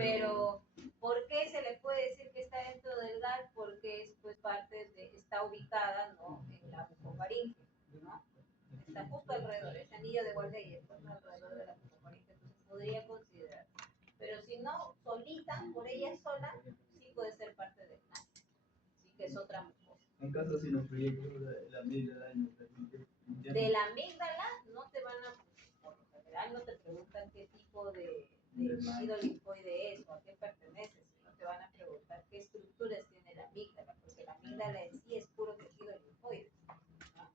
Pero, ¿por qué se le puede decir que está dentro del GAL? Porque es pues está ubicada, ¿no?, en la bucofaringe, ¿no? Está justo alrededor, ese anillo de Waldeyer está alrededor de la bucofaringe, entonces podría considerar. Pero si no, solita, por ella sola, sí puede ser parte del GAL, sí, que es otra mucosa. En caso si los proyectos de la amígdala no permite. De la amígdala no te van a, por lo general no te preguntan qué tipo de tejido linfoide es o a qué pertenece, sino te van a preguntar qué estructuras tiene la amígdala, porque la amígdala en sí es puro tejido linfoide, ¿no?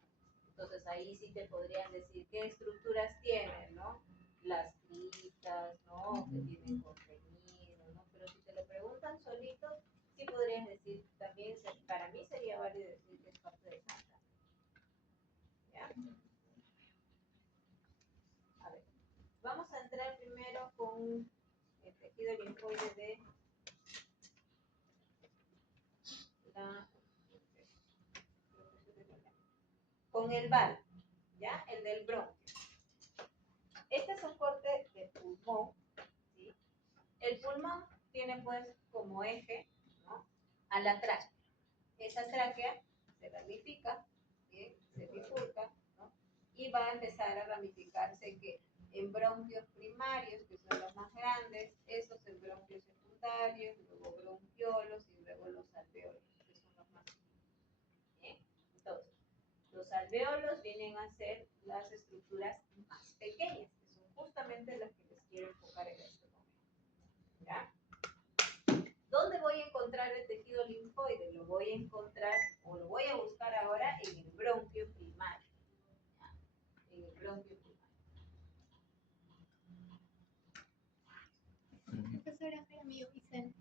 Entonces ahí sí te podrían decir qué estructuras tiene, ¿no? Las criptas, ¿no?, que tienen contenido, ¿no? Pero si te lo preguntan solito, sí podrías decir, también para mí sería válido decir que es parte de Santa. ¿Ya? A ver, vamos a entrar primero con el tejido linfoide de con el VAL, ¿ya? El del bronquio. Este es un corte de pulmón, ¿sí? El pulmón tiene pues como eje, ¿no?, a la tráquea. Esa tráquea se ramifica, ¿sí?, se bifurca, ¿no?, y va a empezar a ramificarse en bronquios primarios, que son los más grandes, esos en bronquios secundarios, luego bronquiolos y luego los alveolos, que son los más chiquitos. ¿Bien? Entonces, los alveolos vienen a ser las estructuras más pequeñas, que son justamente las que les quiero enfocar en este momento. ¿Ya? ¿Dónde voy a encontrar el tejido linfoide? Lo voy a encontrar, o lo voy a buscar ahora en el bronquio primario. ¿Ya? En el bronquio primario. Profesora, me amigo Vicente.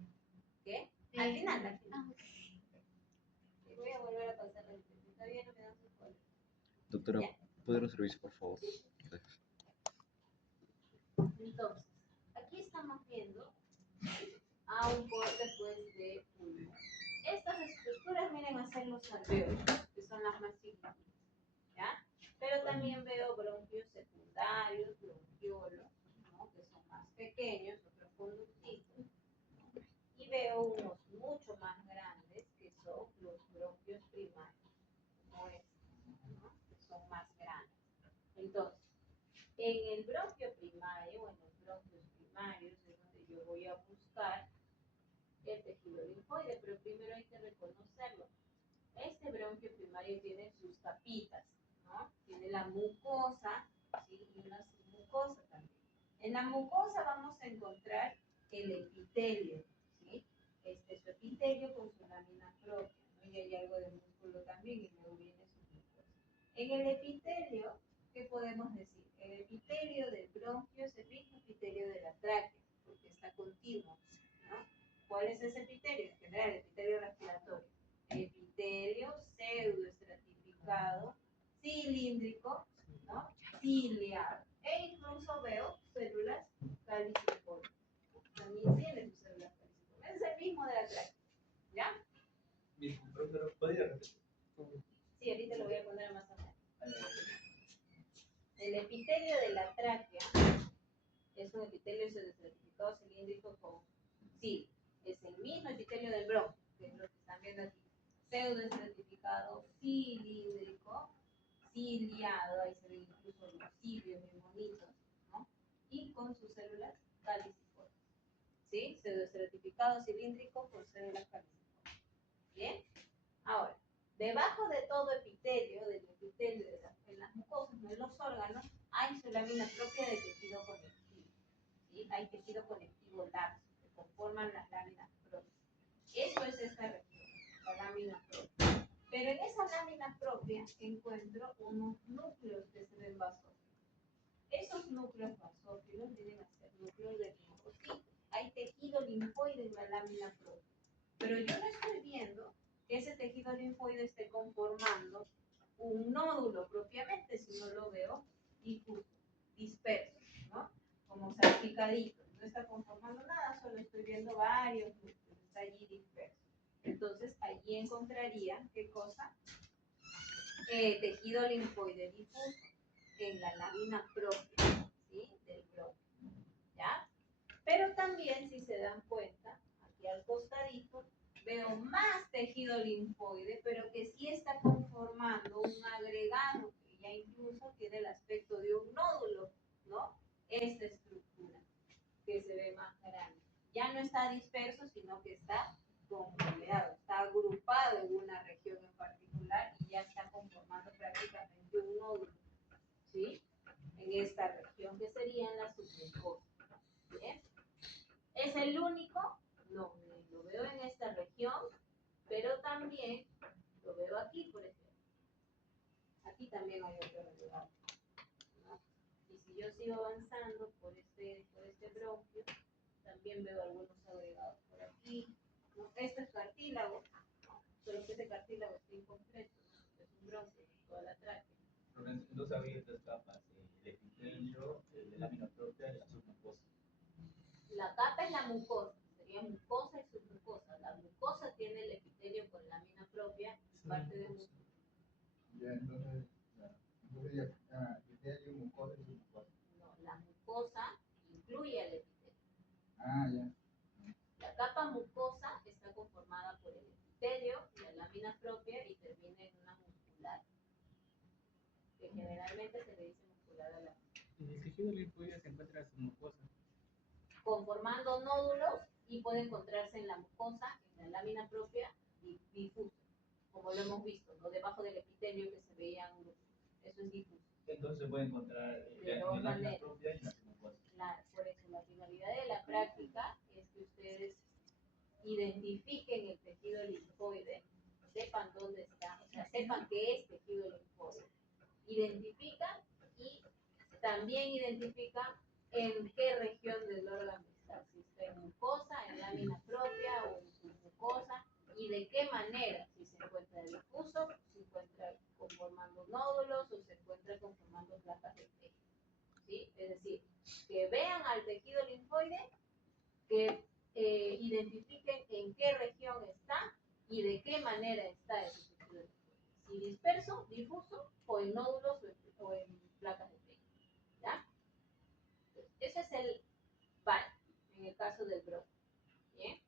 ¿Qué? Al final, al final. Ah, okay. Voy a volver a pasar la licencia. Todavía no me dan sus colores. Doctora, ¿puede dar servicio, por favor? Gracias. Entonces, aquí estamos viendo a un corte pues de pulmón. Estas estructuras vienen a ser los alveolos, que son las más chiquitas, ¿ya? Pero también veo bronquios secundarios, bronquiolos, ¿no?, que son más pequeños, otros conductitos, ¿no? Y veo unos mucho más grandes, que son los bronquios primarios, como estos, ¿no?, que son más grandes. Entonces, en el bronquio primario, o en los bronquios primarios, es donde yo voy a buscar el tejido linfoide, pero primero hay que reconocerlo. Este bronquio primario tiene sus capitas, ¿no? Tiene la mucosa, ¿sí?, y una submucosa también. En la mucosa vamos a encontrar el epitelio, ¿sí? Este es su epitelio con su lámina propia, ¿no? Y hay algo de músculo también, y luego viene su mucosa. En el epitelio, ¿qué podemos decir? El epitelio del bronquio es el mismo epitelio de la tráquea, porque está continuo, ¿no? ¿Cuál es ese epitelio? En general, el epitelio respiratorio. Epitelio pseudoestratificado, cilíndrico, ¿no?, ciliado. E incluso veo células caliciformes. También tiene sus células caliciformes. Es el mismo de la tráquea, ¿ya? Profesor, ¿podría repetir? Sí, ahorita lo voy a poner más o menos. El epitelio de la tráquea es un epitelio pseudoestratificado cilíndrico con cil. Es el mismo epitelio del bronquio, que es lo que están viendo aquí. Pseudoestratificado cilíndrico, ciliado, ahí se ven incluso los cilios bien bonitos, ¿no? Y con sus células caliciformes. ¿Sí? Pseudoestratificado cilíndrico con células caliciformes. ¿Bien? Ahora, debajo de todo epitelio, del epitelio en las mucosas, en los órganos, hay su lámina propia de tejido conectivo. ¿Sí? Hay tejido conectivo laxo, que conforman las láminas propias. Eso es esta región, la lámina propia. Pero en esa lámina propia encuentro unos núcleos que se ven basófilos. Esos núcleos basófilos vienen a ser núcleos de linfocitos. Hay tejido linfoide en la lámina propia. Pero yo no estoy viendo que ese tejido linfoide esté conformando un nódulo propiamente, sino lo veo difuso, disperso, ¿no? Como salpicadito. No está conformando nada, solo estoy viendo varios núcleos, está allí disperso. Entonces, allí encontraría, ¿qué cosa? Tejido linfoide difuso en la lámina propia, ¿sí?, del bronquio, ¿ya? Pero también, si se dan cuenta, aquí al costadito, veo más tejido linfoide, pero que sí está conformando un agregado, que ya incluso tiene el aspecto de un nódulo, ¿no? Esta estructura, que se ve más grande. Ya no está disperso, sino que está conglomerado, está agrupado en una región en particular y ya está conformando prácticamente un nódulo, ¿sí? En esta región que serían las submucosas. ¿Bien? ¿Es el único? No, lo veo en esta región, pero también lo veo aquí, por ejemplo. Aquí también hay otro agregado, ¿no? Y si yo sigo avanzando por este bronquio, también veo algunos agregados por aquí, ¿no? Esto es cartílago, solo que este cartílago está incompleto, ¿no? Es un bronquio, toda la tráquea. Entonces había tres capas, el epitelio, el de lámina propia y la submucosa. La capa es la mucosa, sería mucosa y submucosa. La mucosa tiene el epitelio con lámina propia, parte de músculo. Ya, entonces ya, epitelio, mucosa y submucosa. No, la mucosa incluye el epitelio. Ah, ya. La capa mucosa está conformada por el epitelio, la lámina propia y termina en una muscular, que generalmente se le dice muscular a la En el tejido linfoide se encuentra la submucosa. conformando nódulos y puede encontrarse en la mucosa, en la lámina propia y difuso, como lo hemos visto, ¿no? Debajo del epitelio que se veían grupos. Eso es difuso. Entonces se puede encontrar De en dos la lámina maneras. propia y la submucosa. Claro, por eso la finalidad de la práctica es que ustedes identifiquen el tejido linfoide, sepan dónde está, o sea, sepan que es tejido linfoide. Identifican y también identifican en qué región del órgano está, si está en mucosa, en lámina propia o en submucosa, y de qué manera, si se encuentra difuso, si se encuentra conformando nódulos o se encuentra conformando placas de tejido. ¿Sí? Es decir, que vean al tejido linfoide, que identifiquen en qué región está y de qué manera está ese tejido linfoide. Si disperso, difuso o en nódulos o en placas de tejido. ¿Ya? Ese es el VAL, en el caso del bronquio. ¿Bien?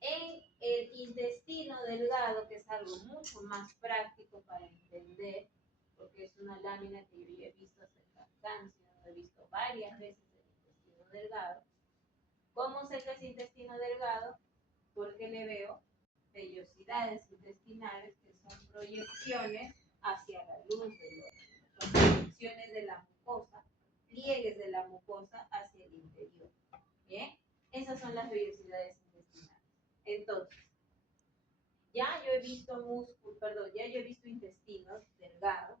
En el intestino delgado, que es algo mucho más práctico para entender, porque es una lámina que yo ya he visto hacer lactancia, he visto varias veces el intestino delgado. ¿Cómo sé que es intestino delgado? Porque le veo vellosidades intestinales que son proyecciones hacia la luz del órgano. Son proyecciones de la mucosa, pliegues de la mucosa hacia el interior. ¿Bien? Esas son las vellosidades intestinales. Entonces, ya yo he visto intestinos delgados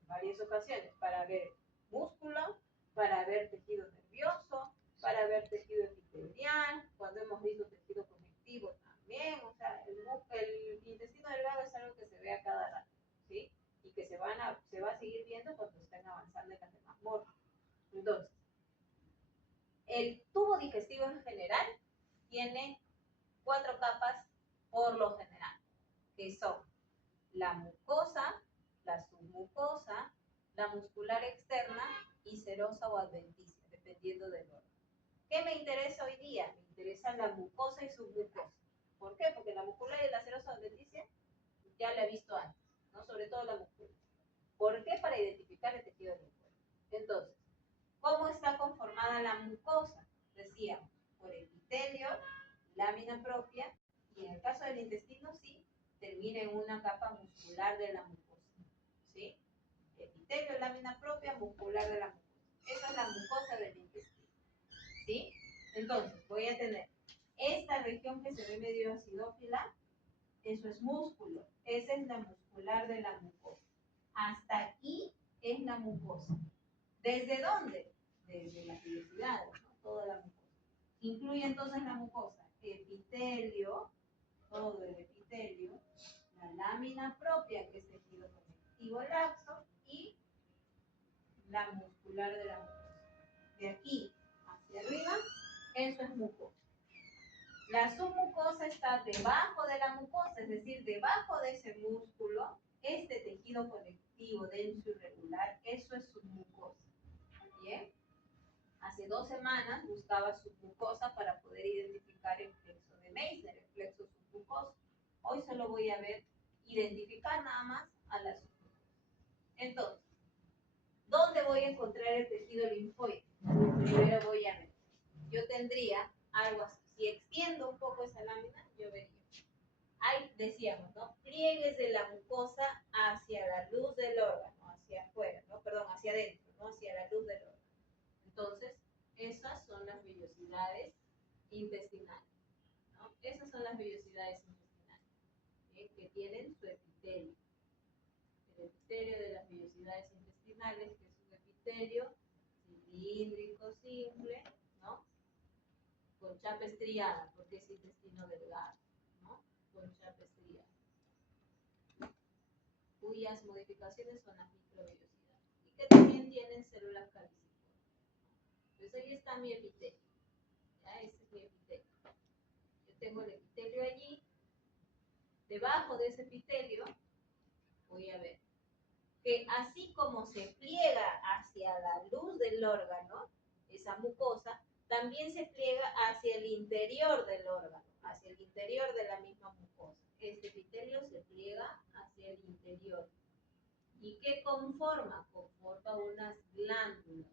en varias ocasiones para ver músculo, para ver tejido nervioso, para ver tejido epitelial, cuando hemos visto tejido conectivo también, o sea, el intestino delgado es algo que se ve a cada rato, ¿sí? Y que se va a seguir viendo cuando estén avanzando en las demás mormas. Entonces, el tubo digestivo en general tiene 4 capas por lo general, que son la mucosa, la submucosa, la muscular externa y serosa o adventicia, dependiendo del órgano. ¿Qué me interesa hoy día? Me interesa la mucosa y submucosa. ¿Por qué? Porque la muscular y la serosa o adventicia ya la he visto antes, ¿no? Sobre todo la muscular. ¿Por qué? Para identificar el tejido linfoide. Entonces, ¿cómo está conformada la mucosa? Decíamos, por epitelio, lámina propia, y en el caso del intestino, sí, termina en una capa muscular de la mucosa. ¿Sí? Epitelio, lámina propia, muscular de la mucosa. Esa es la mucosa del intestino. ¿Sí? Entonces, voy a tener esta región que se ve medio acidófila, eso es músculo. Esa es la muscular de la mucosa. Hasta aquí es la mucosa. ¿Desde dónde? Desde las vellosidades, ¿no? Toda la mucosa. Incluye entonces la mucosa, epitelio, todo el epitelio, la lámina propia, que es tejido conectivo laxo, y la muscular de la mucosa. De aquí hacia arriba, eso es mucosa. La submucosa está debajo de la mucosa, es decir, debajo de ese músculo, este tejido conectivo denso irregular, eso es submucosa. ¿Bien? Hace 2 semanas buscaba submucosa para poder identificar el plexo de Meissner, el plexo submucoso. Hoy solo voy a identificar nada más a la submucosa. Entonces, ¿dónde voy a encontrar el tejido linfoide? Primero voy a ver. Yo tendría algo así. Si extiendo un poco esa lámina, yo vería. Ahí decíamos, ¿no? Pliegues de la mucosa hacia la luz del órgano, hacia afuera, ¿no? Perdón, hacia adentro, ¿no? Hacia la luz del órgano. Entonces, esas son las vellosidades intestinales, ¿no? Esas son las vellosidades intestinales, que tienen su epitelio. El epitelio de las vellosidades intestinales, que es un epitelio cilíndrico simple, ¿no? Con chapa estriada, porque es intestino delgado, ¿no? Con chapa estriada, cuyas modificaciones son las microvellosidades y que también tienen células caliciformes. Entonces ahí está mi epitelio. ¿Ya? Este es mi epitelio. Yo tengo el epitelio allí. Debajo de ese epitelio voy a ver que así como se pliega hacia la luz del órgano, esa mucosa, también se pliega hacia el interior del órgano, hacia el interior de la misma mucosa. Este epitelio se pliega hacia el interior. ¿Y qué conforma? Conforma unas glándulas,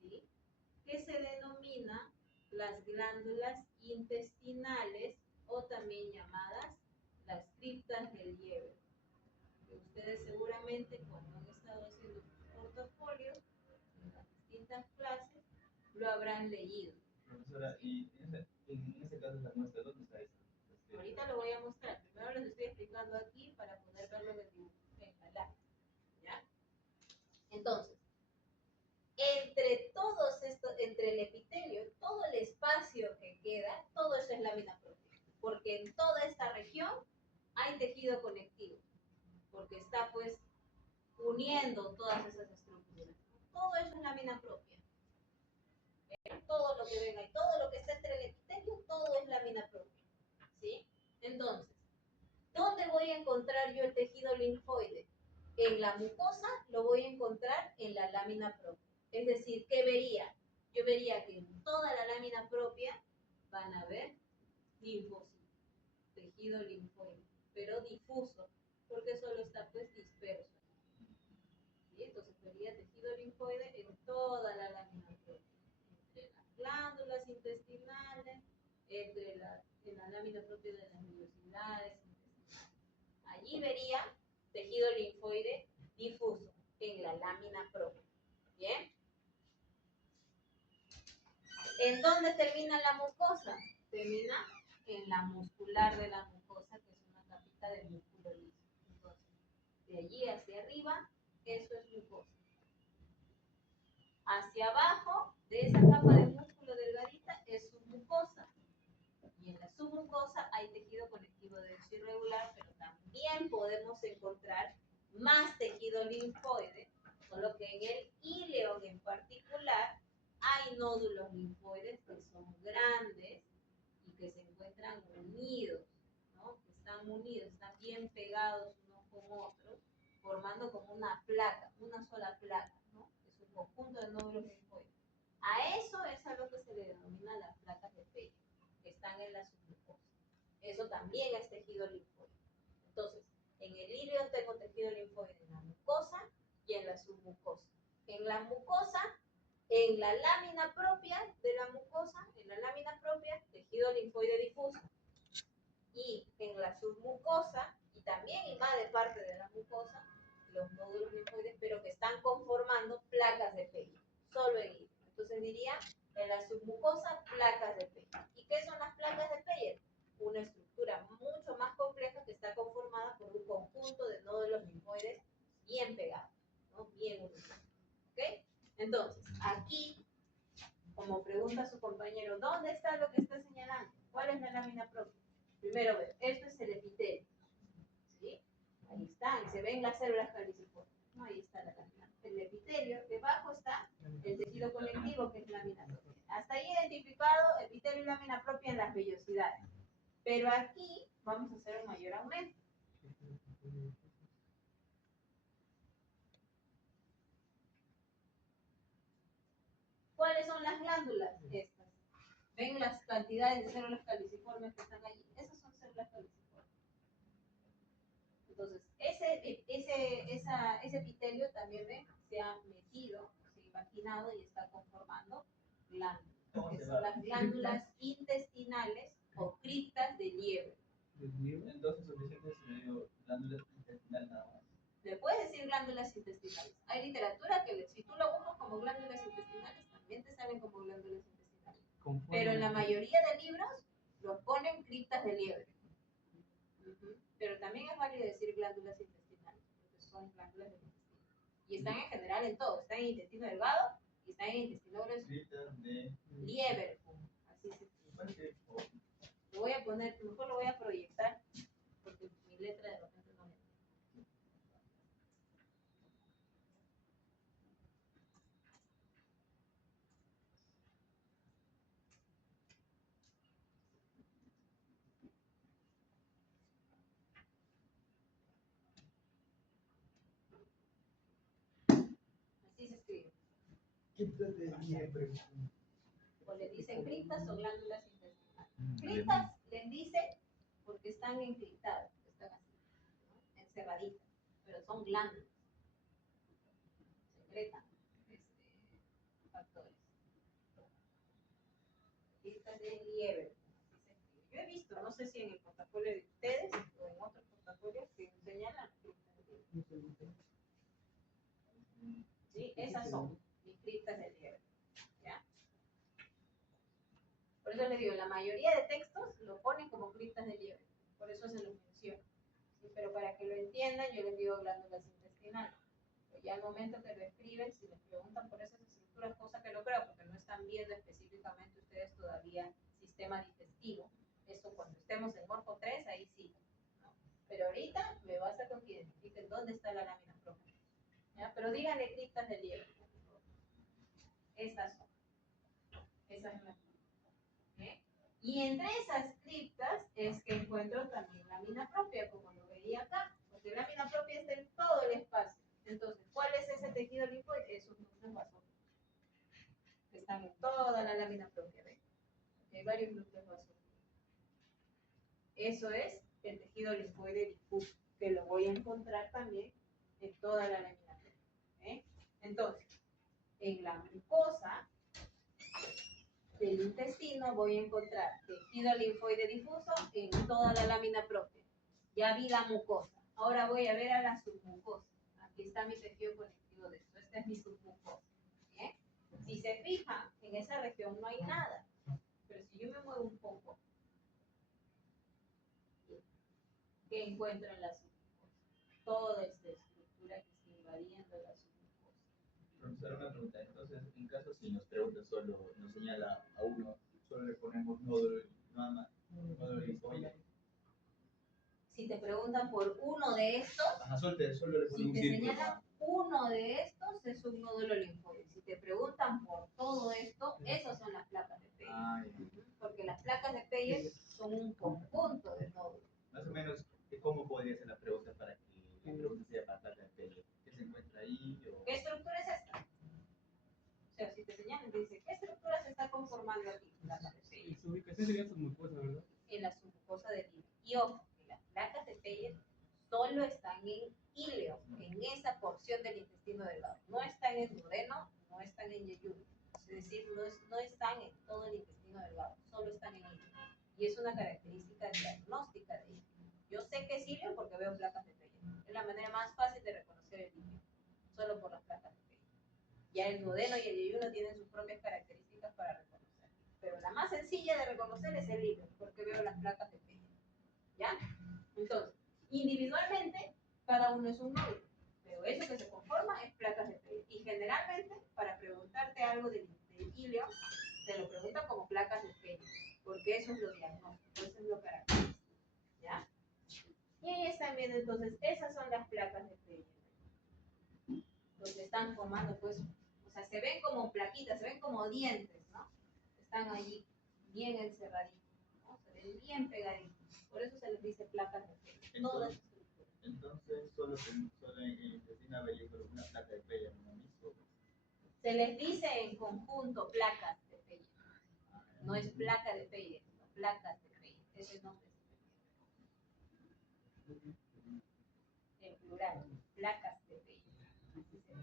¿sí? Que se denomina las glándulas intestinales o también llamadas las criptas del Liebert. Que ustedes seguramente cuando han estado haciendo sus portafolios en las distintas clases lo habrán leído. Profesora, y en ese caso la muestra, ¿dónde está eso? Ahorita lo voy a mostrar. Primero les estoy explicando aquí para poder verlo en el dibujo, en la lámina. ¿Ya? Entonces, entre el epitelio, todo el espacio que queda, todo eso es lámina propia. Porque en toda esta región hay tejido conectivo. Porque está pues uniendo todas esas estructuras. Todo eso es lámina propia. Todo lo que ven ahí, todo lo que está entre el epitelio, todo es lámina propia. ¿Sí? Entonces, ¿dónde voy a encontrar yo el tejido linfoide? En la mucosa lo voy a encontrar en la lámina propia. Es decir, ¿qué vería? Yo vería que en toda la lámina propia van a ver linfocitos, tejido linfoide, pero difuso, porque solo está pues disperso. ¿Sí? Entonces vería tejido linfoide en toda la lámina propia, entre las glándulas intestinales, en la lámina propia de las vellosidades intestinales. Allí vería tejido linfoide difuso en la lámina propia. ¿Bien? ¿En dónde termina la mucosa? Termina en la muscular de la mucosa, que es una capita de músculo liso. Entonces, de allí hacia arriba, eso es mucosa. Hacia abajo de esa capa de músculo delgadita es submucosa. Y en la submucosa hay tejido conectivo denso irregular, pero también podemos encontrar más tejido linfoide, solo que en el íleon en particular hay nódulos linfoides que son grandes y que se encuentran unidos, ¿no? Que están unidos, están bien pegados unos con otros, formando como una placa, una sola placa, ¿no? Es un conjunto de nódulos linfoides. A eso es a lo que se le denomina las placas de Peyerl, que están en la submucosa. Eso también es tejido linfoide. Entonces, en el íleon tengo tejido linfoide en la mucosa y en la submucosa. En la mucosa, en la lámina propia de la mucosa, en la lámina propia, tejido linfoide difuso. Y en la submucosa, y también invade parte de la mucosa, los nódulos linfoides, pero que están conformando placas de Peyerl, solo en íleon. Entonces diría, en la submucosa, placas de Peyerl. ¿Y qué son las placas de Peyerl? Una estructura mucho más compleja que está conformada por un conjunto de nódulos linfoides bien pegados, ¿no? Bien unidos. ¿Ok? Entonces, aquí, como pregunta su compañero, ¿dónde está lo que está señalando? ¿Cuál es la lámina propia? Primero, esto es el epitelio. ¿Sí? Ahí están, se ven las células caliciformes. No, ahí está la lámina. El epitelio, debajo está el tejido conectivo, que es lámina propia. Hasta ahí identificado epitelio y lámina propia en las vellosidades. Pero aquí vamos a hacer un mayor aumento. ¿Cuáles son las glándulas? Estas. ¿Ven las cantidades de células caliciformes que están allí? Esas son células caliciformes. Entonces, ese epitelio también ¿ven? Se ha metido, se ha imaginado y está conformando glándulas, que son las glándulas intestinales o criptas de liebre. Entonces, suficiente si me digo glándulas intestinales nada más. Le puedes decir glándulas intestinales. Hay literatura que si tú lo buscas como glándulas intestinales, también te salen como glándulas intestinales. Pero en la mayoría de libros los ponen criptas de liebre. Pero también es válido decir glándulas intestinales, porque son glándulas del intestino. Y están en general en todo. Están en intestino delgado y están en intestino grueso. Criptas de Liebre. Así se escribe. Lo voy a poner, mejor lo voy a proyectar, porque mi letra de repente no me... Así se escribe. Criptas de liebre. O le dicen criptas o glándulas intestinales. Criptas les dice porque están encriptadas, están así, ¿no? Encerraditas, pero son glándulas. Secretan factores. Criptas de liebre. Así se escribe. Yo he visto, no sé si en el portafolio de ustedes o en otros portafolios que enseñan las criptas de liebre. ¿Sí? Esas son mis criptas de liebre. ¿Ya? Por eso les digo, la mayoría de textos lo ponen como criptas de liebre. Por eso se los menciono. ¿Sí? Pero para que lo entiendan, yo les digo glándulas intestinales. Pero ya al momento que lo escriben, si les preguntan por esas estructuras, cosa que no creo, porque no están viendo específicamente ustedes todavía sistema digestivo. Eso cuando estemos en Morfo 3, ahí sí. ¿No? Pero ahorita me basta con que identifiquen dónde está la lámina propia. ¿Ya? Pero díganle criptas de liebre. Estas son. Esas son las. ¿Eh? Y entre esas criptas es que encuentro también lámina propia, como lo veía acá, porque lámina propia está en todo el espacio. Entonces, ¿cuál es ese tejido linfoide? Esos núcleos basóficos, que están en toda la lámina propia, ¿ven? Hay varios núcleos basóficos. Eso es el tejido linfoide difuso, que lo voy a encontrar también en toda la lámina propia. ¿Eh? Entonces, en la mucosa del intestino voy a encontrar tejido linfoide difuso en toda la lámina propia. Ya vi la mucosa. Ahora voy a ver a la submucosa. Aquí está mi tejido conectivo de esto. Esta es mi submucosa. ¿Bien? Si se fijan, en esa región no hay nada. Pero si yo me muevo un poco, ¿qué encuentro en la submucosa? Toda esta estructura que está invadiendo la submucosa. Profesor, una pregunta. Entonces, en caso si nos pregunta solo, nos señala a uno, solo le ponemos nódulo, nada más, nódulo linfoide. Si te preguntan por uno de estos, Ajá, solo le ponemos si un te círculo. señalan uno de estos, es un nódulo linfoide. Si te preguntan por todo esto, esas son las placas de Peyer. Ah, Porque las placas de Peyer son un conjunto de nódulos. más o menos, ¿cómo podría ser la pregunta para que la pregunta sea para placa de Peyer? ¿Qué se encuentra ahí? O... ¿Qué estructura es esta? O sea, si te señalan, te dice, ¿qué estructura se está conformando aquí? Placa de Peyer. Y su ubicación sería submucosa, ¿verdad? En la submucosa del hilo. Y ojo, que las placas de Peyer solo están en híleo, en esa porción del intestino delgado. No están en duodeno, no están en yeyuno. Es decir, no están en todo el intestino delgado, solo están en híleo. Y es una característica diagnóstica de híleo. Yo sé que es híleo porque veo placas de Peyer. Es la manera más fácil de reconocer el híleo, solo por las placas de Peyer. Ya el duodeno y el yeyuno tienen sus propias características para reconocer. Pero la más sencilla de reconocer es el híleo, porque veo las placas de Peyer. ¿Ya? Entonces, individualmente, cada uno es un nódulo, pero eso que se conforma es placas de Peyer. Y generalmente, para preguntarte algo del híleo, te lo preguntan como placas de Peyer, porque eso es lo diagnóstico, eso es lo característico. ¿Ya? Y ahí están viendo, entonces, esas son las placas de Peyer. Donde están formando, pues, o sea, se ven como plaquitas, se ven como dientes, ¿no? Están allí bien encerraditos, ¿no? Se ven bien pegaditos. Por eso se les dice placas de Peyer. Todas esas estructuras. Entonces, solo en el intestino había yo creo una placa de Peyer, ¿no? Se les dice en conjunto placas de Peyer. No es placa de Peyer, sino placas de Peyer. Ese nombre es en plural, placas de Peyer. Así se dice.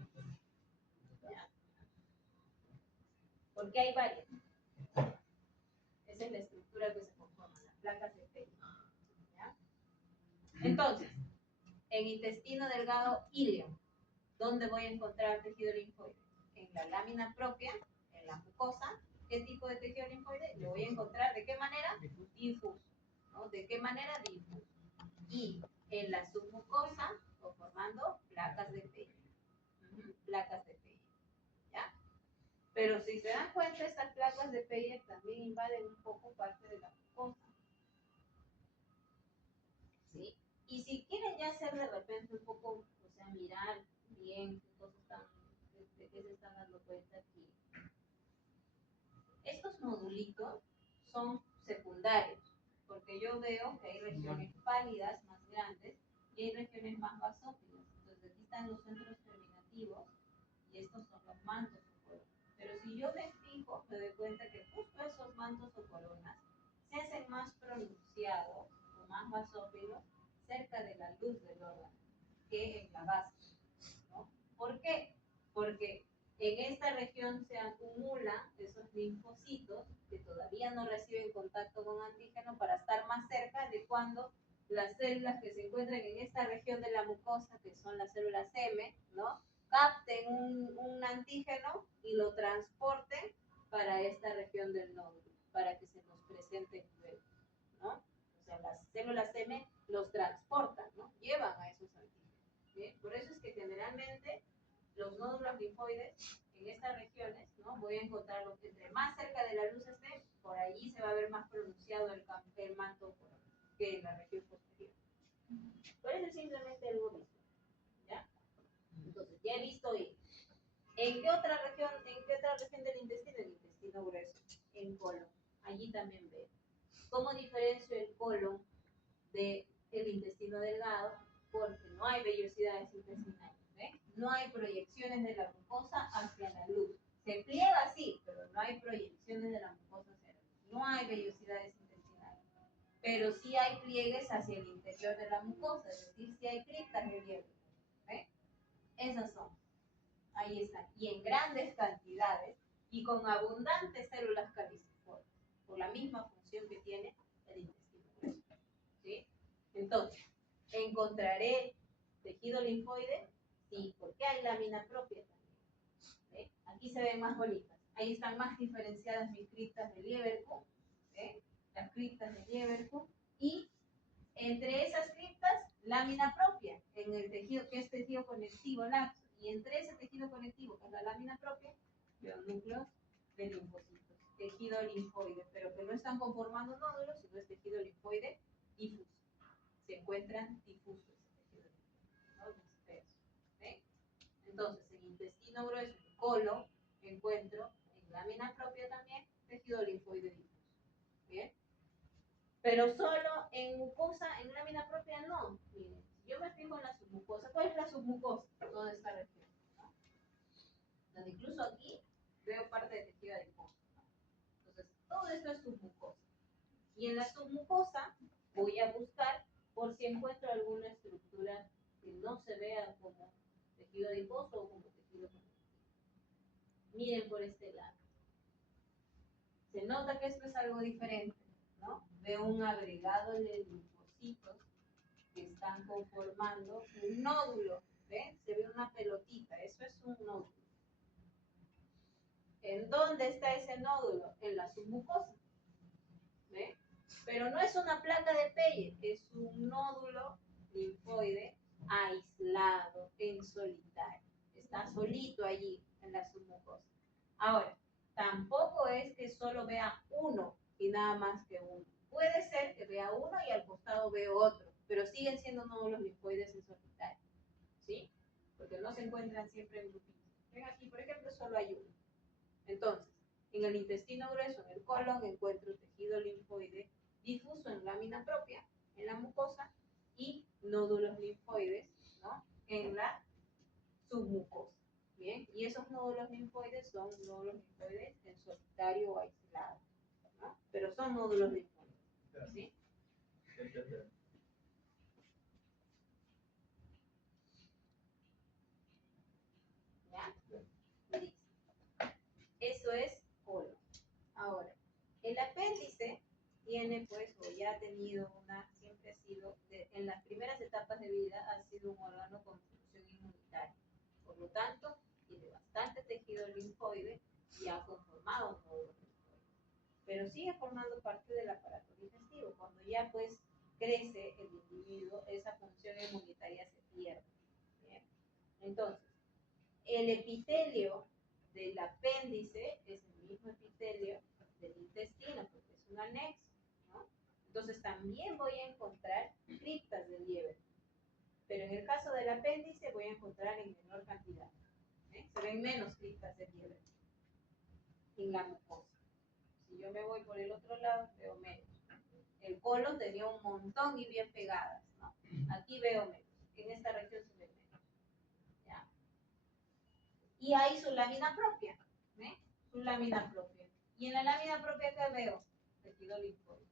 ¿Ya? Porque hay varias. Esa es la estructura que se conforma, las placas de Peyer. ¿Ya? Entonces, en intestino delgado ileo, ¿dónde voy a encontrar tejido linfoide? En la lámina propia, en la mucosa. ¿Qué tipo de tejido linfoide? Lo voy a encontrar, ¿de qué manera? Difuso. ¿No? ¿De qué manera? Difuso. Y en la submucosa, conformando placas de Peyer. Placas de Peyer. ¿Ya? Pero si se dan cuenta, estas placas de Peyer también invaden un poco parte de la mucosa. ¿Sí? Y si quieren ya hacer de repente un poco, o sea, mirar bien qué cosas están, de qué se están dando cuenta aquí. Estos nodulitos son secundarios, porque yo veo que hay regiones pálidas más grandes y hay regiones más basófilas. Entonces aquí están los centros terminativos y estos son los mantos o coronas. Pero si yo me fijo, me doy cuenta que justo esos mantos o coronas se hacen más pronunciados o más basófilos cerca de la luz del órgano que en la base, ¿no? ¿Por qué? Porque en esta región se acumulan esos linfocitos que todavía no reciben contacto con antígeno para estar más cerca de cuando las células que se encuentran en esta región de la mucosa, que son las células M, ¿no? Capten un antígeno y lo transporten para esta región del nódulo, para que se nos presente luego, ¿no? O sea, las células M los transportan, ¿no? Llevan a esos antígenos, ¿bien? Por eso es que generalmente los nódulos linfoides en estas regiones, ¿no? Voy a encontrarlos entre más cerca de la luz esté, por allí se va a ver más pronunciado el manto que en la región posterior. Pero es simplemente algo visual, ¿ya? Entonces, ya he visto ahí. ¿En qué otra región del intestino? El intestino grueso, en colon. Allí también veo. ¿Cómo diferencio el colon del intestino delgado? Porque no hay vellosidades intestinales. No hay proyecciones de la mucosa hacia la luz. Se pliega así, pero no hay proyecciones de la mucosa hacia la luz. No hay vellosidades intestinales. Pero sí hay pliegues hacia el interior de la mucosa, es decir, sí hay criptas de hierro. Esas son. Ahí están. Y en grandes cantidades y con abundantes células caliciformes, por la misma función que tiene el intestino grueso. ¿Sí? Entonces, encontraré tejido linfoide. Sí, porque hay lámina propia también. Aquí se ven más bonitas. Ahí están más diferenciadas mis criptas de Lieberkühn. Las criptas de Lieberkühn. Y entre esas criptas, lámina propia, en el tejido que es tejido conectivo laxo. Y entre ese tejido conectivo, que es la lámina propia, veo núcleos de linfocitos. Tejido linfoide, pero que no están conformando nódulos, sino es tejido linfoide difuso. Se encuentran difusos ese tejido linfoide, ¿no? Dispersos. Entonces, en intestino grueso, en colon, encuentro en lámina propia también tejido linfoide difuso. ¿Bien? Pero solo en mucosa, en lámina propia no. Miren, si yo me fijo en la submucosa, ¿cuál es la submucosa? Toda esta región, ¿no? Donde incluso aquí veo parte de tejido adiposo, ¿no? Entonces, todo esto es submucosa. Y en la submucosa voy a buscar por si encuentro alguna estructura que no se vea como tejido adiposo o como tejido conectivo. Miren por este lado. Se nota que esto es algo diferente, ¿no? Veo un agregado de linfocitos que están conformando un nódulo. ¿Ven? Se ve una pelotita. Eso es un nódulo. ¿En dónde está ese nódulo? En la submucosa. ¿Ven? Pero no es una placa de Peyer, es un nódulo linfoide aislado, en solitario. Está solito allí en la submucosa. Ahora, tampoco es que solo vea uno y nada más que uno. Puede ser que vea uno y al costado veo otro, pero siguen siendo nódulos linfoides en solitario. ¿Sí? Porque no se encuentran siempre en grupitos. Ven aquí, por ejemplo, solo hay uno. Entonces, en el intestino grueso, en el colon, encuentro tejido linfoide difuso en lámina propia, en la mucosa, y nódulos linfoides, ¿no? En la submucosa. Bien, y esos nódulos linfoides nódulos linfoides en solitario o aislado, ¿no? Pero son nódulos linfoides, ¿sí? ¿Ya? Listo. Eso es colon. Ahora, el apéndice tiene pues, o ya ha tenido siempre ha sido, en las primeras etapas de vida, ha sido un órgano con función inmunitaria. Por lo tanto, tiene bastante tejido linfoide y ha conformado un nódulo linfoide. Pero sigue formando parte del aparato digestivo. Cuando ya pues crece el individuo, esa función inmunitaria se pierde. ¿Bien? Entonces, el epitelio del apéndice es el mismo epitelio del intestino, porque es un anexo, ¿no? Entonces también voy a encontrar criptas de Lieberkühn, pero en el caso del apéndice voy a encontrar en menor cantidad. Se ven menos criptas de Lieberkühn en la mucosa. Si yo me voy por el otro lado, veo menos. El colon tenía un montón y bien pegadas, ¿no? Aquí veo menos. En esta región se ve menos. ¿Ya? Y hay su lámina propia, ¿eh? Su lámina propia. Y en la lámina propia, ¿qué veo? Tejido linfoide,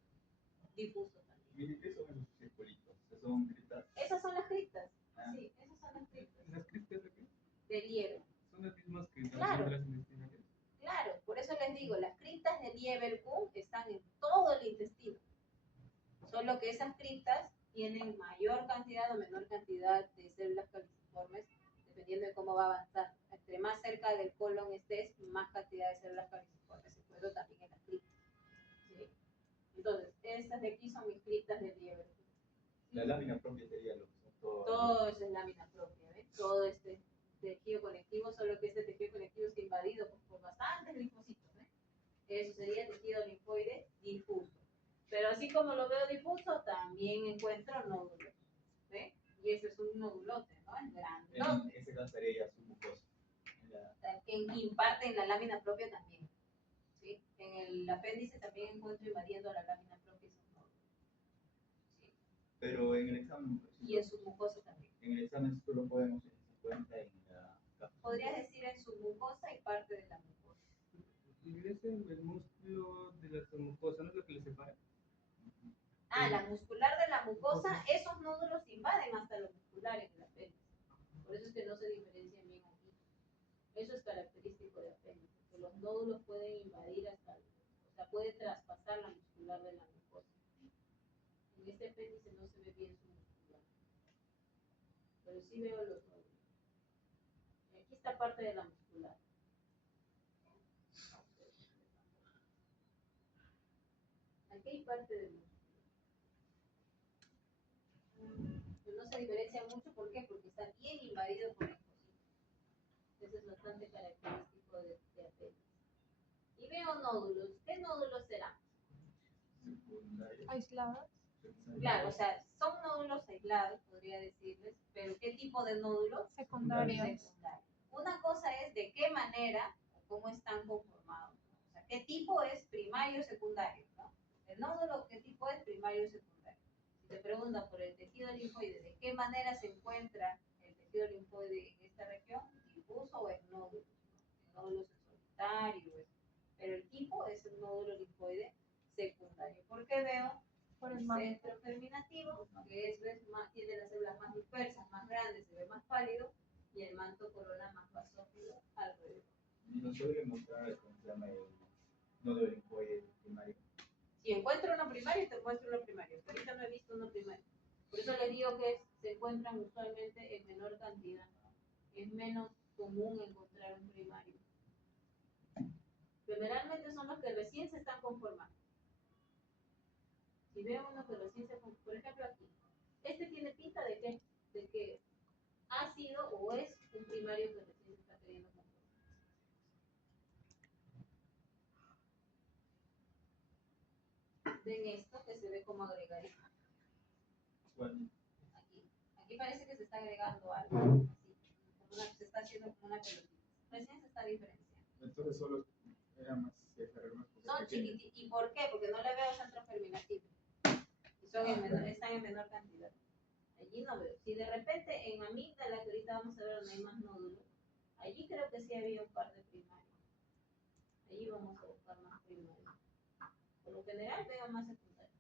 difuso también. Mire, ¿qué son esos circulitos? ¿Son criptas? Esas son las criptas. Ah. Sí, esas son las criptas. ¿Las criptas de qué? De Lieberkühn. Son las mismas que Claro. las intestinales. Claro, por eso les digo, las criptas de Lieberkühn están en todo el intestino. Solo que esas criptas tienen mayor cantidad o menor cantidad de células caliciformes, dependiendo de cómo va avanzando. Entre más cerca del colon estés, más cantidad de células caliciformes se encuentran también en las criptas. ¿Sí? Entonces, estas de aquí son mis criptas de Lieberkühn. La lámina propia sería lo que son todos. Todo eso es lámina propia, ¿ves? Todo este tejido conectivo, solo que este tejido conectivo está invadido por bastantes linfocitos, ¿eh? Eso sería tejido linfoide difuso. Pero así como lo veo difuso, también encuentro nódulos, ¿ve? Y ese es un nodulote, ¿no? Es grandote. En ese caso sería ya su mucosa. En parte en la lámina propia también, ¿sí? En el apéndice también encuentro invadiendo la lámina propia esos nódulos, ¿sí? Pero en el examen. Y en su mucosa también. En el examen solo podemos tener en cuenta en la capa. Podrías decir en su mucosa y parte de la mucosa. Y ese el músculo de la mucosa, ¿no es lo que le separa? Ah, la muscular de la mucosa, esos nódulos invaden hasta lo muscular en el apéndice. Por eso es que no se diferencian bien aquí. Eso es característico de apéndice, que los nódulos pueden invadir hasta, o sea, puede traspasar la muscular de la mucosa. En este apéndice no se ve bien su muscular, pero sí veo los nódulos. Y aquí está parte de la muscular. Aquí hay parte del músculo. Pero no se diferencia mucho, ¿por qué? Porque está bien invadido por linfocitos. Eso es bastante característico de apéndice. Y veo nódulos. ¿Qué nódulos serán? aisladas. Claro, o sea, son nódulos aislados, podría decirles, pero ¿qué tipo de nódulos? Secundarias. Secundarios. Una cosa es de qué manera o cómo están conformados. O sea, ¿qué tipo es primario o secundario? ¿No? El nódulo, ¿qué tipo es primario o secundario? Si te preguntan por el tejido linfoide, ¿de qué manera se encuentra el tejido linfoide en esta región? ¿Difuso o en nódulos? En nódulos en solitario. Pero el tipo es un nódulo linfoide secundario. ¿Por qué veo? Por el El manto. centro germinativo, que tiene las células más dispersas, más grandes, se ve más pálido, y el manto corona más basófilo alrededor. Y nos podría mostrar cómo se llama el nódulo linfoide primario. Si encuentro uno primario, te muestro uno primario. Pero ahorita no he visto uno primario. Por eso les digo que se encuentran usualmente en menor cantidad. Es menos común encontrar un primario. Generalmente son los que recién se están conformando. Si veo uno que recién se conforma, por ejemplo aquí, este tiene pinta de que ha sido o es un primario que recién se está queriendo conformar. Ven esto que se ve como agregadito. Bueno, Aquí parece que se está agregando algo, así, se está haciendo como una pelotita. Recién se está diferenciando. entonces solo era más Son chiquititos. ¿Y por qué? Porque no le veo centro germinativo. Y están en menor cantidad. Allí no veo. Si de repente en amígdala, que ahorita vamos a ver donde hay más nódulos, allí creo que sí había un par de primarios. Allí vamos a buscar más primario. Por lo general veo más secundario.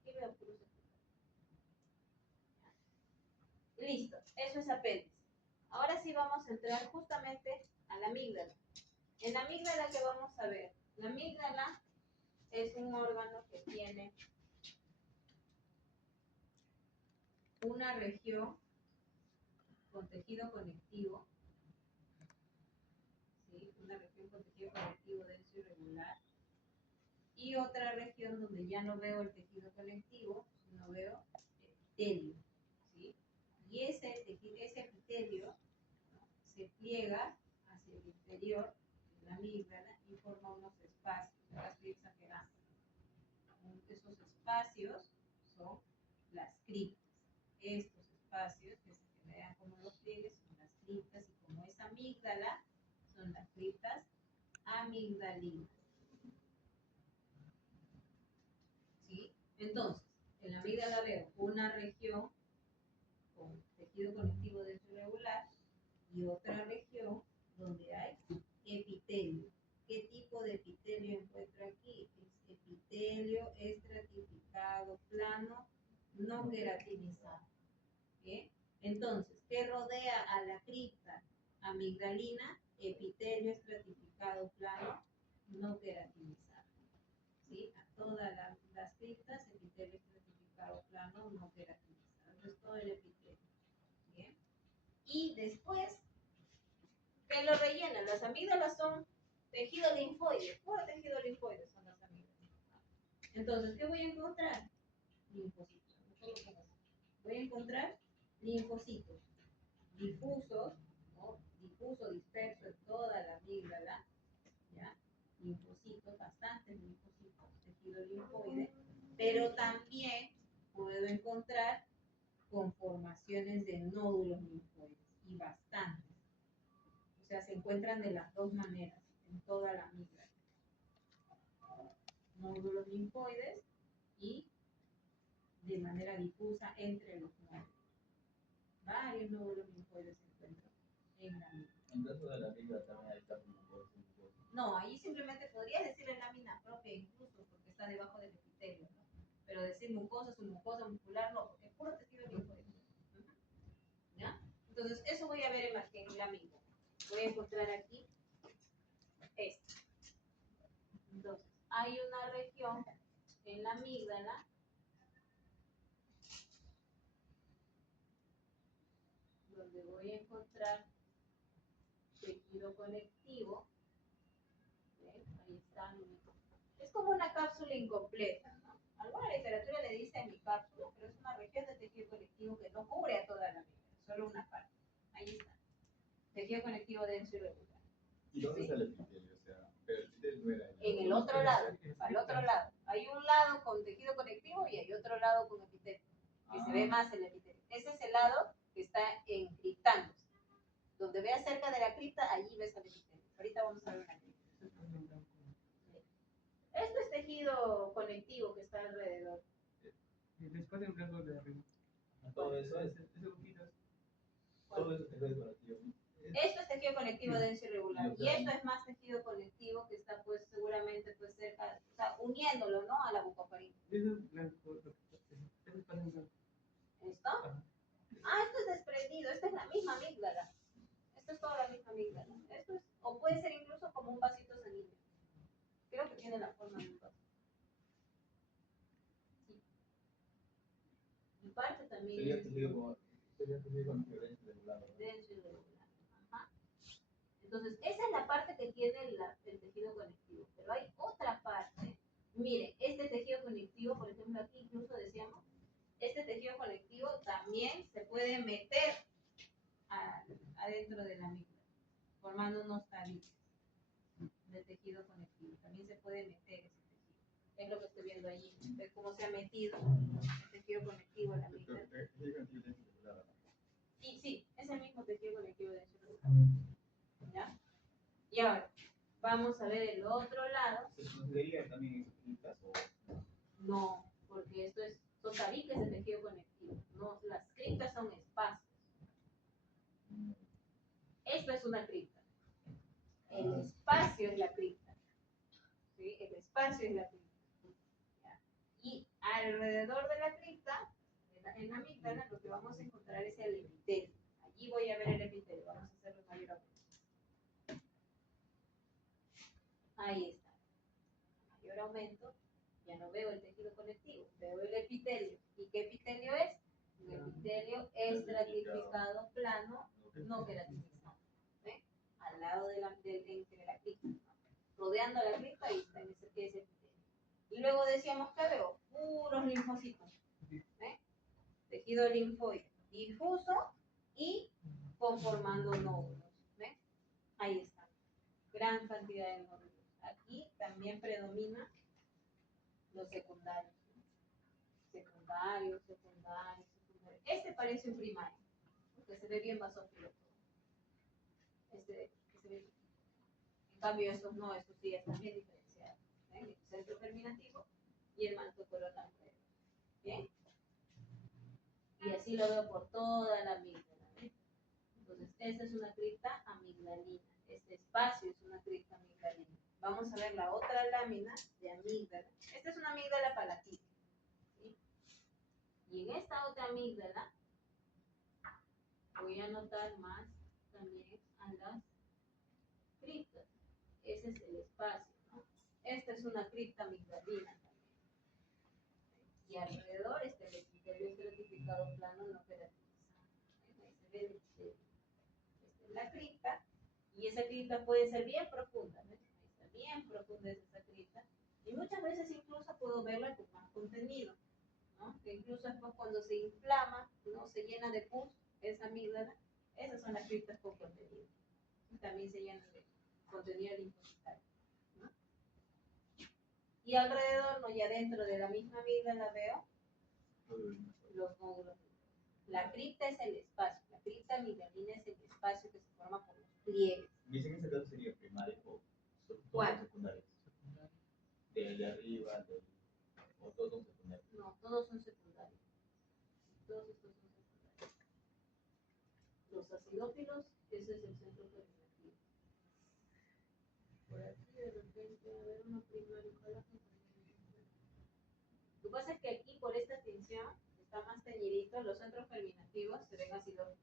Aquí veo puro secundario. Listo, eso es apéndice. Ahora sí vamos a entrar justamente a la amígdala. En la amígdala, ¿qué vamos a ver? La amígdala es un órgano que tiene una región con tejido conectivo, ¿sí? Una región con tejido conectivo denso y regular, y otra región donde ya no veo el tejido conectivo, sino veo epitelio, ¿sí? Y ese epitelio, ¿no?, se pliega hacia el interior de la amígdala y forma unos espacios. Ahora estoy exagerando. Esos espacios son las criptas. Estos espacios que se generan como los pliegues son las criptas, y como es amígdala, son las criptas amigdalinas. ¿Sí? Entonces, en la amígdala veo una región con tejido conectivo denso y regular y otra región donde hay epitelio. ¿Qué tipo de epitelio encuentro aquí? Es epitelio estratificado, plano, no queratinizado. ¿Bien? Entonces, ¿qué rodea a la cripta amigdalina? Epitelio estratificado, plano, no queratinizado. ¿Sí? A todas las criptas, epitelio estratificado, plano, no queratinizado. Eso es todo el epitelio. ¿Bien? Y después, ¿qué lo rellena? Las amígdalas son tejido linfoide, puro tejido linfoide son las amígdalas. Entonces, ¿qué voy a encontrar? Linfocitos. Voy a encontrar linfocitos difusos, ¿no? Difuso, disperso en toda la amígdala, ¿ya? Linfocitos, bastantes linfocitos, tejido linfoide, pero también puedo encontrar conformaciones de nódulos linfoides, y bastantes. O sea, se encuentran de las dos maneras en toda la amígdala. Nódulos linfoides y de manera difusa entre los nódulos. Varios nódulos linfoides se encuentran en la amígdala. En caso de la amígdala también hay cápsulas. No, ahí simplemente podrías decir en lámina propia incluso, porque está debajo del epitelio, ¿no? Pero decir mucosa, submucosa, muscular, no, porque es puro tejido linfoide. ¿Ya? Entonces, eso voy a ver en la amígdala. Voy a encontrar aquí esto. Entonces, hay una región en la amígdala donde voy a encontrar tejido conectivo. ¿Ven? Ahí está. Es como una cápsula incompleta, ¿no? Alguna literatura le dice hemicápsula, pero es una región de tejido conectivo que no cubre a toda la amígdala, solo una parte. Ahí está. Tejido conectivo denso y regular. ¿Y dónde está el epitelio? O sea, pero el epitelio no era En el otro lado, al otro lado. Hay un lado con tejido conectivo y hay otro lado con epitelio, que se ve más el epitelio. Ese es el lado que está encriptándose. Donde veas cerca de la cripta, allí ves el epitelio. Ahorita vamos a ver una cripta. Esto es tejido conectivo que está alrededor. El espacio en blanco de arriba. Todo eso es. Todo eso es tejido conectivo. Esto es tejido conectivo denso y regular. Y esto es más tejido conectivo que está pues seguramente pues cerca, o sea, uniéndolo, ¿no?, a la bucoparina. Eso es blanco. Ese espacio en blanco. ¿Esto? Ah, esto es desprendido. Esta es la misma amígdala. Esto es toda la misma amígdala. Esto es, o puede ser incluso como un vasito sanguíneo. Creo que tiene la forma de un vaso. Sí. Y parte también Sería es tejido conectivo denso y regular, ¿verdad? denso y regular. Ajá. Entonces, esa es la parte que tiene el tejido conectivo. Pero hay otra parte. Mire, este tejido conectivo, por ejemplo, aquí incluso decíamos, este tejido conectivo también se puede meter adentro de la amígdala, formando unos tabiques de tejido conectivo. También se puede meter ese tejido. Es lo que estoy viendo allí. ¿Ves cómo se ha metido el tejido conectivo en la amígdala? Tejido conectivo denso y regular, ¿verdad? Y sí, es el mismo tejido conectivo de ese lugar. ¿Ya? Y ahora, vamos a ver el otro lado. ¿Se consideraría también criptas o No, porque son tabiques de tejido conectivo. No, las criptas son espacios. Esto es una cripta. El espacio es la cripta. alrededor de la cripta, en la amígdala, lo que vamos a encontrar es el epitelio. Allí voy a ver el epitelio, vamos a hacerlo mayor aumento. Ahí está. Mayor aumento, ya no veo el tejido conectivo, veo el epitelio. ¿Y qué epitelio es? Un epitelio estratificado plano, no queratinizado. ¿Ve? Al lado de entre la cripta, ¿no? Rodeando la cripta, ahí está ese epitelio. Y luego decíamos que veo puros linfocitos. ¿Ve? Tejido linfoide difuso y conformando nódulos. ¿Ve? Ahí está. Gran cantidad de nódulos. Aquí también predomina los secundarios. Secundarios. Este parece un primario, porque se ve bien basófilo. Se ve. En cambio, estos no, estos sí están bien diferenciados. ¿Ven? El centro germinativo y el manto coronal. ¿Bien? Y así lo veo por toda la amígdala. ¿Ven? Entonces, esta es una cripta amigdalina. Este espacio es una cripta amigdalina. Vamos a ver la otra lámina de amígdala. Esta es una amígdala palatina. ¿Sí? Y en esta otra amígdala voy a anotar más también a las criptas. Ese es el espacio, ¿no? Esta es una cripta amigdalina también. Y alrededor está el epitelio estratificado plano no queratinizado. Ahí se ve el epitelio. Esta es la cripta. Y esa cripta puede ser bien profunda, ¿ves? Ahí está, bien profunda es esa cripta. Y muchas veces incluso puedo verla con más contenido, ¿no? Que incluso después cuando se inflama, ¿no? Se llena de pus, esa amígdala, esas son las criptas con contenido. Y también se llenan de contenido linfocitario, ¿no? Y alrededor, ¿no? Ya dentro de la misma amígdala veo los nódulos. La cripta es el espacio, la cripta amigdalina es el espacio que se forma por los pliegues. Dicen que ese caso sería primario o ¿Cuál? secundario. De arriba, o todos son secundarios. No, todos son secundarios. Todos estos son secundarios. Los acidófilos, ese es el centro germinativo. Por aquí de repente, a ver, uno primario, ojalá que lo que pasa es que aquí, por esta tinción, está más teñidito, los centros germinativos se ven acidófilos.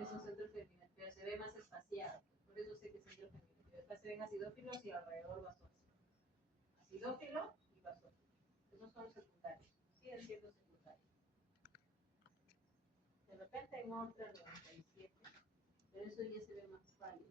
Esos centros germinativos se ve más espaciado. Por eso sé que es centro germinativo. Acá se ven acidófilos y alrededor basófilos. Acidófilo y basófilo. Esos son secundarios. Siguen siendo secundarios. De repente en otra 97, pero eso ya se ve más pálido.